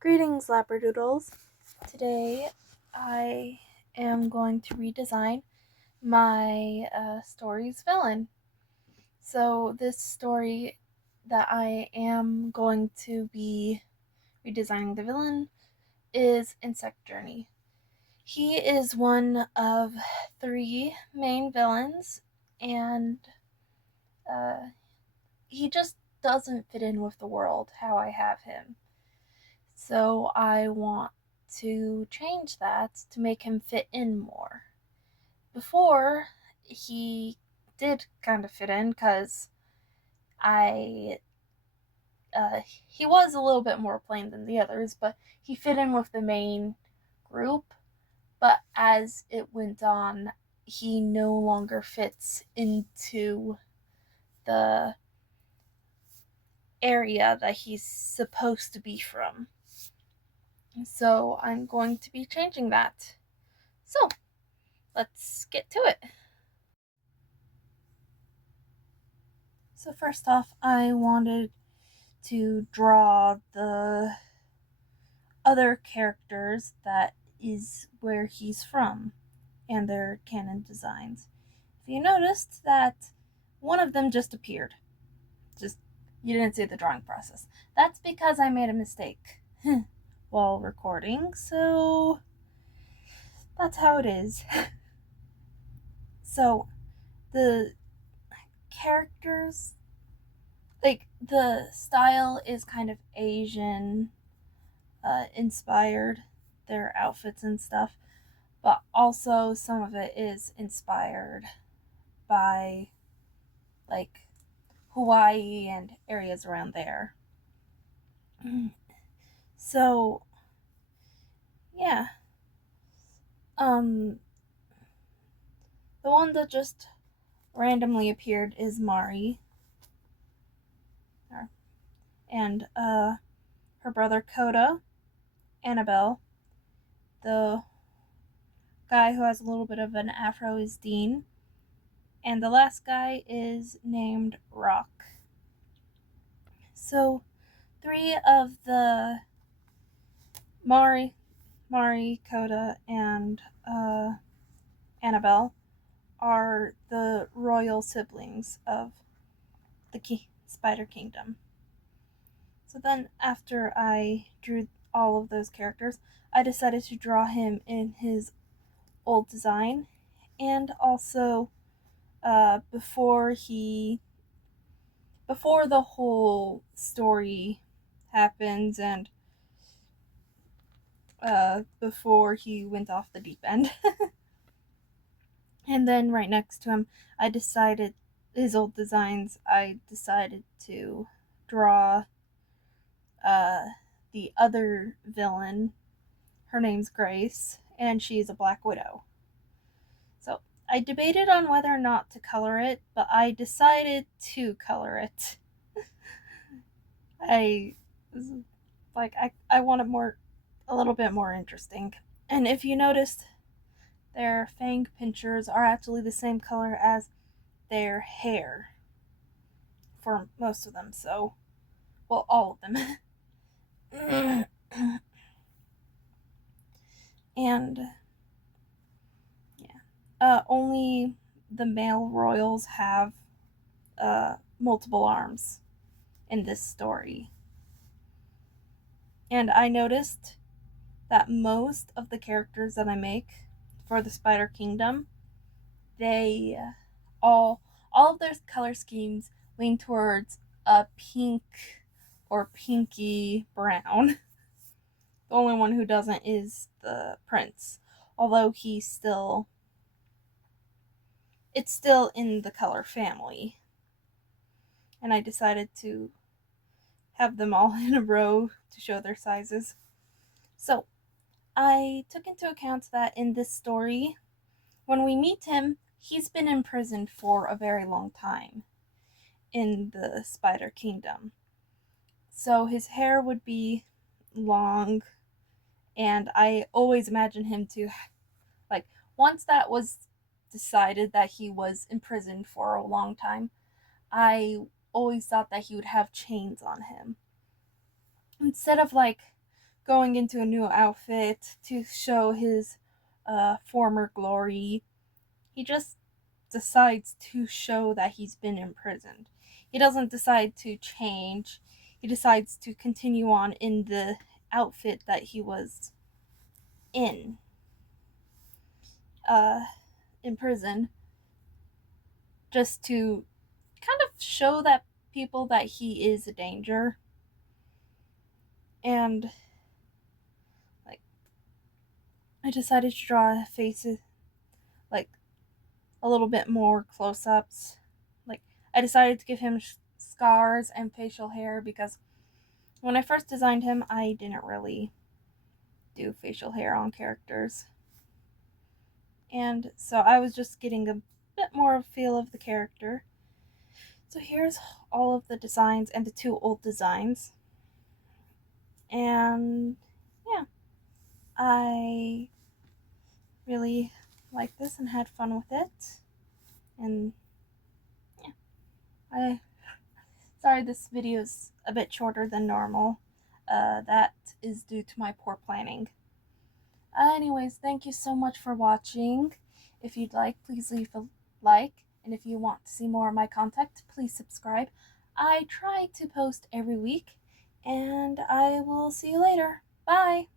Greetings, Labradoodles. Today I am going to redesign my story's villain. So, this story that I am going to be redesigning the villain is Insect Journey. He is one of 3 main villains, and he just doesn't fit in with the world how I have him. So I want to change that to make him fit in more. Before, he did kind of fit in because I he was a little bit more plain than the others, but he fit in with the main group. But as it went on, he no longer fits into the area that he's supposed to be from. So I'm going to be changing that. So let's get to it. So first off, I wanted to draw the other characters that is where he's from and their canon designs. If you noticed that one of them just appeared, just you didn't see the drawing process. That's because I made a mistake while recording, so that's how it is. So the characters, like the style is kind of Asian inspired, their outfits and stuff, but also some of it is inspired by like Hawaii and areas around there. So yeah, the one that just randomly appeared is Mari, and her brother Coda, Annabelle. The guy who has a little bit of an afro is Dean, and the last guy is named Rock. So 3 of the Mari, Coda, and Annabelle are the royal siblings of the Spider Kingdom. So then, after I drew all of those characters, I decided to draw him in his old design, and also before the whole story happens, and before he went off the deep end. And then right next to him, I decided to draw the other villain. Her name's Grace, and she's a Black Widow. So I debated on whether or not to color it, but I decided to color it. I wanted a little bit more interesting. And if you noticed, their fang pinchers are actually the same color as their hair for most of them. So, well, all of them. And yeah, only the male royals have multiple arms in this story. And I noticed that most of the characters that I make for the Spider Kingdom, they all of their color schemes lean towards a pink or pinky brown. The only one who doesn't is the prince, although it's still in the color family. And I decided to have them all in a row to show their sizes. So I took into account that in this story, when we meet him, he's been imprisoned for a very long time in the Spider Kingdom. So his hair would be long, and I always imagine him to, like, once that was decided that he was imprisoned for a long time, I always thought that he would have chains on him. Instead of, like, going into a new outfit to show his former glory. He just decides to show that he's been imprisoned. He doesn't decide to change. He decides to continue on in the outfit that he was in in prison, just to kind of show that people that he is a danger. And like, I decided to draw faces, like a little bit more close-ups. Like, I decided to give him scars and facial hair because when I first designed him, I didn't really do facial hair on characters. And so I was just getting a bit more of a feel of the character. So here's all of the designs and the 2 old designs. And yeah, I really liked this and had fun with it. And yeah, sorry this video is a bit shorter than normal. That is due to my poor planning. Anyways, thank you so much for watching. If you'd like, please leave a like. And if you want to see more of my content, please subscribe. I try to post every week. And I will see you later. Bye!